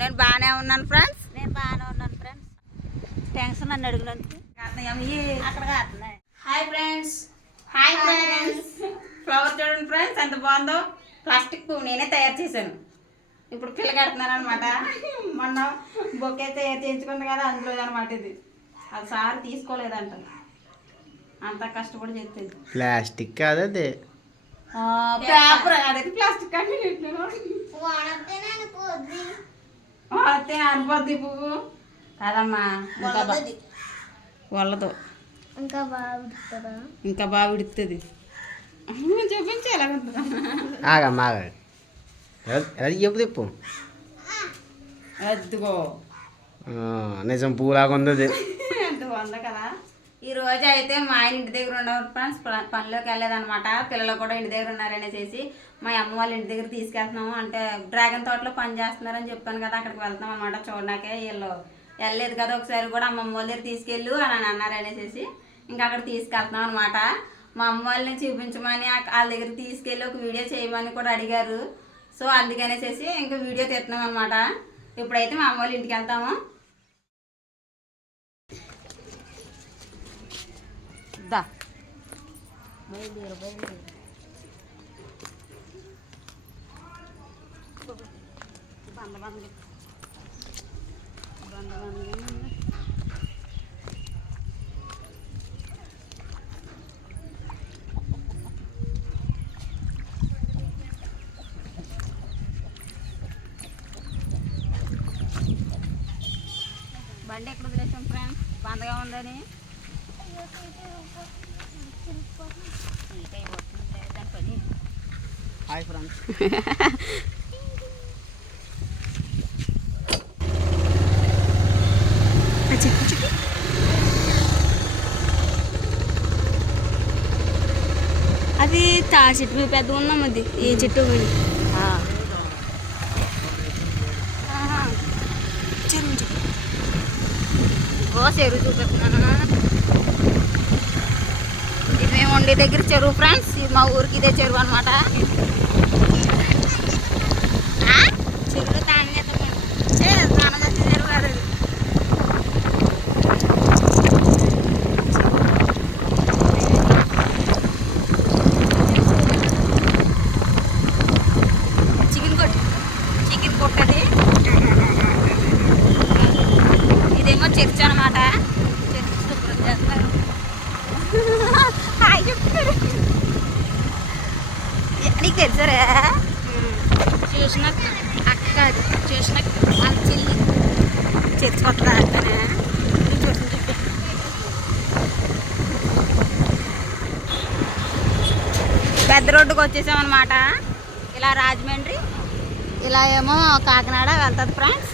నేను బాగానే ఉన్నాను ఫ్రెండ్స్. థ్యాంక్స్ నన్ను అడిగినందుకు. అక్కడ హాయ్ ఫ్రెండ్స్. ఫ్లవర్ చూడండి ఫ్రెండ్స్ ఎంత బాగుందో. ప్లాస్టిక్ పువ్వు నేనే తయారు చేశాను. ఇప్పుడు పిల్ల కడుతున్నాను అనమాట. మొన్న బొకే తయారు చేయించుకుంది కదా, అందులో అనమాట ఇది. అది సార్ తీసుకోలేదంట, అంత కష్టపడి చేస్తుంది. ప్లాస్టిక్ కాదు అది, పేపర్. అదైతే ప్లాస్టిక్ అంటే అనిపోద్ది పువ్వు కాదమ్మా. వాళ్ళతో ఇంకా బాగా విడుతుంది. చూపించి ఎలాగుంటుందా? ఆగమ్మా ఎలా చెప్పు తిప్పు. అద్దుకో నిజం పువ్వులాగా ఉంది అది. ఎంత బాగుంది కదా. ఈ రోజు అయితే మా ఆయన ఇంటి దగ్గర ఉన్నవారు ఫ్రెండ్స్, పనిలోకి వెళ్ళలేదనమాట. పిల్లలు కూడా ఇంటి దగ్గర ఉన్నారనేసి మా అమ్మ వాళ్ళ ఇంటి దగ్గర తీసుకెళ్తున్నాము. అంటే డ్రాగన్ తోటలో పని చేస్తున్నారని చెప్పాను కదా, అక్కడికి వెళ్తున్నాం అనమాట. చూడడాకే వీళ్ళు వెళ్ళలేదు కదా, ఒకసారి కూడా అమ్మమ్మ వాళ్ళ దగ్గర తీసుకెళ్ళు అని అన్నారనేసి ఇంకా అక్కడ తీసుకెళ్తున్నాం అనమాట. మా అమ్మ వాళ్ళని చూపించమని వాళ్ళ దగ్గర తీసుకెళ్ళి ఒక వీడియో చేయమని కూడా అడిగారు. సో అందుకనేసి ఇంకా వీడియో తీస్తున్నాం అనమాట. ఇప్పుడైతే మా అమ్మ వాళ్ళ ఇంటికి వెళ్తాము. దా బండి ఎక్కడ వదిలేసాం ఫ్రెండ్స్, బందగా ఉందని. Hi friends. అది తాడి చెట్టు పెద్దగా ఉన్నాం. అది ఏ చెట్టు చెరువు చూపిస్తున్నాను. ఇది మేము ఉండే దగ్గర చెరువు ఫ్రెండ్స్. ఇది మా ఊరికి ఇదే చెరువు అనమాట. చెరువులో తాను స్నానం చేసే చెరువు కాదు అది. చికెన్ కొట్టది. ఇదేమో చర్చ్ అనమాట. చర్చ్ శుభ్రం చేస్తారు. నీకు తెలుసరే? చూసిన అక్క చూసిన వాళ్ళ చెల్లి చర్చ్ కొత్త అంటనే. పెద్ద రోడ్డుకి వచ్చేసామన్నమాట. ఇలా రాజమండ్రి, ఇలా ఏమో కాకినాడ వెళ్తుంది ఫ్రెండ్స్.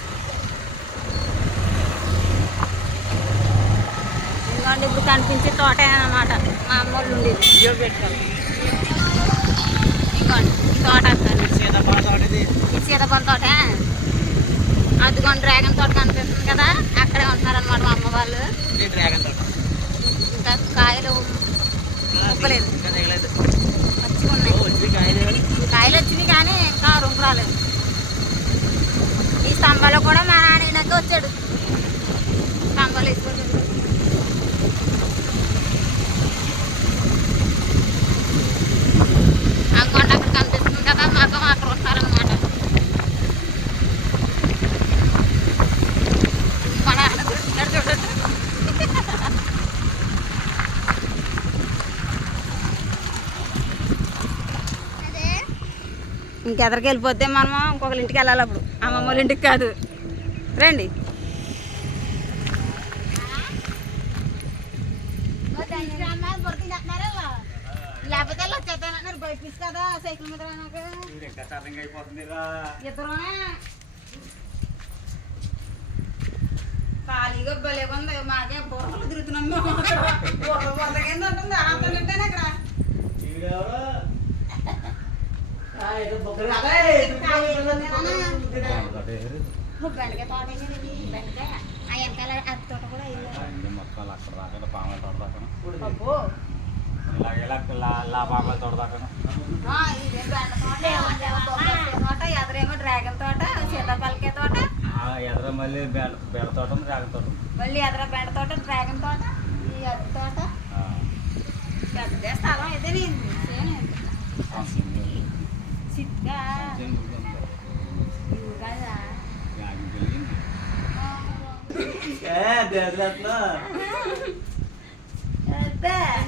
ఎందుకంటే ఇప్పుడు కనిపించే తోట అన్నమాట మా అమ్మ వాళ్ళు ఉండేది. ఇంకోండి ఈ తోట ఈ సీతాఫలం తోట. అదిగోండి డ్రాగన్ తోట కనిపిస్తుంది కదా, అక్కడే ఉంటున్నారనమాట మా అమ్మ వాళ్ళు. ఇంకా కాయలు ముక్కలేదు, పచ్చిగా ఉన్నాయి. కాయలు వచ్చినాయి కానీ ఇంకా రుంపు రాలేదు. ఈ స్తంభాలు కూడా మా నాన్నకి వచ్చాడు. స్తంభాలు వేసుకొని అనుకోండి అక్కడ కనిపిస్తుంది కదా, మాకు అక్కడ ఉంటారనమాట. మా నాన్న చూస్తున్నాడు చూడండి. ఇంకెదరికి వెళ్ళిపోతే మనము ఇంకొకరి ఇంటికి వెళ్ళాలి. అప్పుడు అమ్మమ్మ వాళ్ళ ఇంటికి కాదు. రండి. లేకపోతే వచ్చేస్తానన్నారు బయట తీసు కదా సైకిల్ మీద. ఇద్దరునే ఖాళీగా భలేగా ఉంది. మాకే బుర్రలు తిరుగుతున్నాం. ఏంటంటుంది అర్థం తింటేనే ఇక్కడ బెండకాయ తోట. బెండకాయ ఆ వెనకాల అరటి తోట కూడా ఇదే బెండ తోట, తోట ఎదరేమో డ్రాగన్ తోట, సీతాఫలకాయ తోట, ఎదర మళ్ళీ బెడ తోట డ్రాగన్ తోట మళ్ళీ ఎదర బెండ తోట డ్రాగన్ తోట ఈ అరటి తోట పెద్దదే స్థలం అయితే చిట్కా ఇవి కదా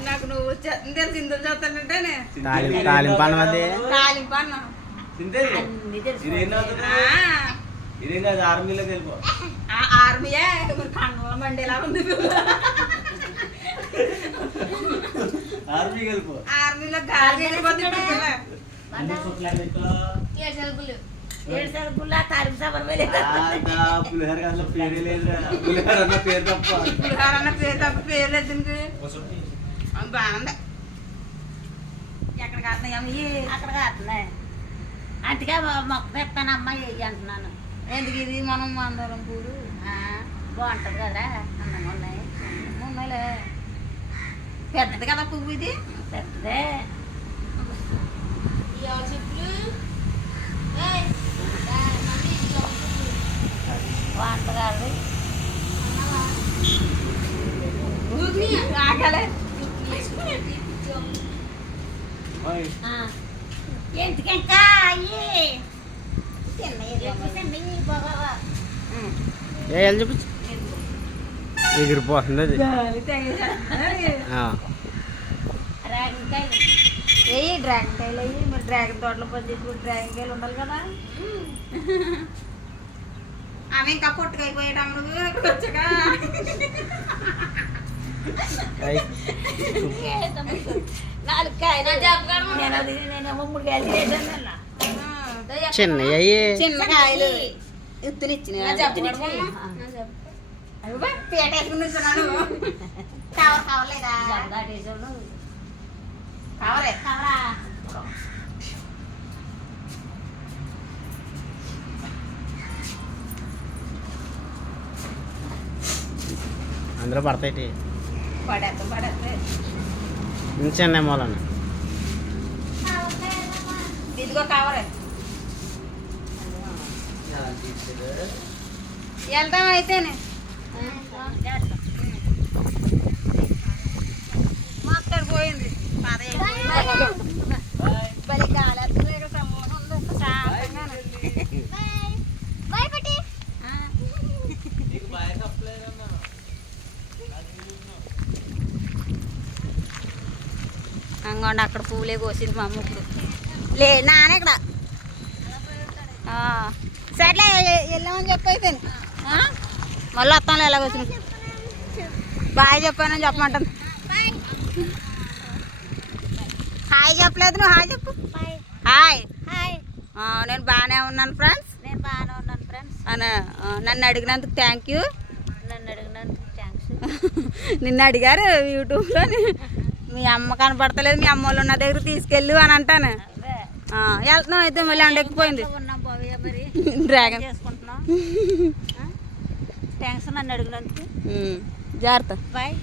నాకు నువ్వు తెలిసిందో చూస్తానంటేనే తాలింపు అన్నం అది తాలింపు అన్నం ఇదేం కాదు ఆర్మీలోకి వెళ్ళిపో ఆర్మీయే మరి కండల మండేలా ఉంది ఆర్మీకి వెళ్ళిపో ఆర్మీలో గాలి వెళ్ళిపోతుంది పులిహోర అసలు పేరే లేదురా పులిహోర అన్న పేరు తప్ప పులిహోర పేరు తప్ప పేరు లేదు బాగుంది ఎక్కడ కాస్తున్నాయి అక్కడ కాస్తున్నాయి అందుకే మొక్క పెడతాను అమ్మాయి అంటున్నాను ఎందుకు ఇది మనం మందరం పూలు బాగుంటుంది కదా అందంగా ఉన్నాయి ఉన్నాయిలే పెద్దది కదా పువ్వు ఇది పెద్దదే వంటగాడు ఆకలే ఎందుకంకా ఏ చూపించు ఎగిరిపోతుంది అది ఏ డ్రాగన్ కాయలు అయ్యి మరి డ్రాగన్ తోటలో పనిచేసి డ్రాగన్ కాయలు ఉండాలి కదా అవి ఇంకా పుట్టుకైపోయాడు ఇక్కడ వచ్చాక చిన్న అయ్యి చిన్న కాయలు ఎత్తునిచ్చిన పేట వేసుకున్నాను కావలేదా కావలే కావరా అందులో పడతాయి పడేస్తే చిన్న మూలన ఇదిగో కావలే వెళ్తాం అయితేనే మాట్లాడి పోయింది భలే గాలి అంగోండి అక్కడ పువ్వులే కోసింది మా అమ్మ ఇప్పుడు లే నాన్న ఇక్కడ సర్లే వెళ్ళామని చెప్పైతే మళ్ళీ వస్తాను ఎలా వచ్చిన బాయ్ చెప్పానని చెప్పమంటాను హాయ్ చెప్పలేదు నువ్వు హాయ్ చెప్పు హాయ్ హాయ్ నేను బాగానే ఉన్నాను ఫ్రెండ్స్ నన్ను అడిగినందుకు థ్యాంక్ యూ నిన్ను అడిగారు యూట్యూబ్లో మీ అమ్మ కనపడతలేదు మీ అమ్మ వాళ్ళు ఉన్న దగ్గర తీసుకెళ్ళు అని అంటాను వెళ్తున్నాం అయితే మళ్ళీ ఎండెక్కిపోయింది డ్రాగన్ థ్యాంక్స్ నన్ను అడిగినందుకు జాగ్రత్త బాయ్